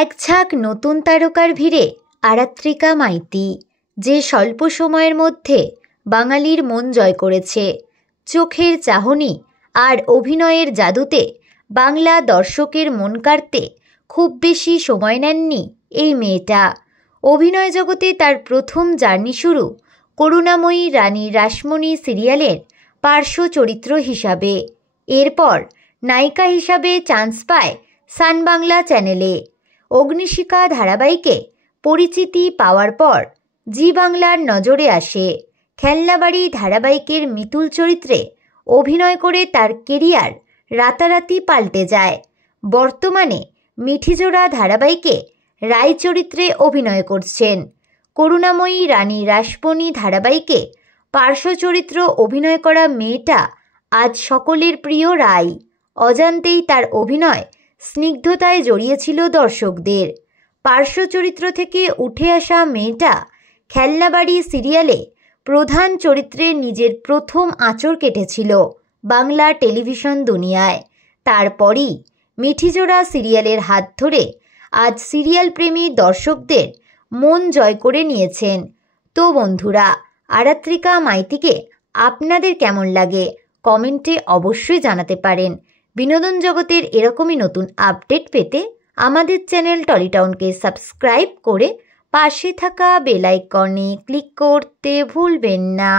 এক ঝাঁক নতুন তারকার ভিড়ে আরাত্রিকা মাইতি যে স্বল্প সময়ের মধ্যে বাঙালির মন জয় করেছে। চোখের চাহনি আর অভিনয়ের জাদুতে বাংলা দর্শকের মন কাড়তে খুব বেশি সময় নেননি এই মেয়েটা। অভিনয় জগতে তার প্রথম জার্নি শুরু করুণাময়ী রানী রাসমণি সিরিয়ালের পার্শ্ব চরিত্র হিসাবে। এরপর নায়িকা হিসাবে চান্স পায় সান বাংলা চ্যানেলে। অগ্নিশিখা ধারাবাহিকে পরিচিতি পাওয়ার পর জি বাংলার নজরে আসে। খেলনাবাড়ি ধারাবাহিকের মিতুল চরিত্রে অভিনয় করে তার কেরিয়ার রাতারাতি পাল্টে যায়। বর্তমানে মিঠিজোড়া ধারাবাহিকে রায় চরিত্রে অভিনয় করছেন। করুণাময়ী রানী রাসমণি ধারাবাহিকে পার্শ্ব চরিত্র অভিনয় করা মেয়েটা আজ সকলের প্রিয় রায়। অজান্তেই তার অভিনয় স্নিগ্ধতায় জড়িয়েছিল দর্শকদের। পার্শ্ব চরিত্র থেকে উঠে আসা মেয়েটা খেলনাবাড়ি সিরিয়ালে প্রধান চরিত্রে নিজের প্রথম আঁচড় কেটেছিল বাংলা টেলিভিশন দুনিয়ায়। তারপরই মিঠিজোড়া সিরিয়ালের হাত ধরে আজ সিরিয়াল প্রেমী দর্শকদের মন জয় করে নিয়েছেন। তো বন্ধুরা, আরাত্রিকা মাইতিকে আপনাদের কেমন লাগে কমেন্টে অবশ্যই জানাতে পারেন। বিনোদন জগতের এরকমই নতুন আপডেট পেতে আমাদের চ্যানেল টলিটাউনকে সাবস্ক্রাইব করে পাশে থাকা বেল আইকনে ক্লিক করতে ভুলবেন না।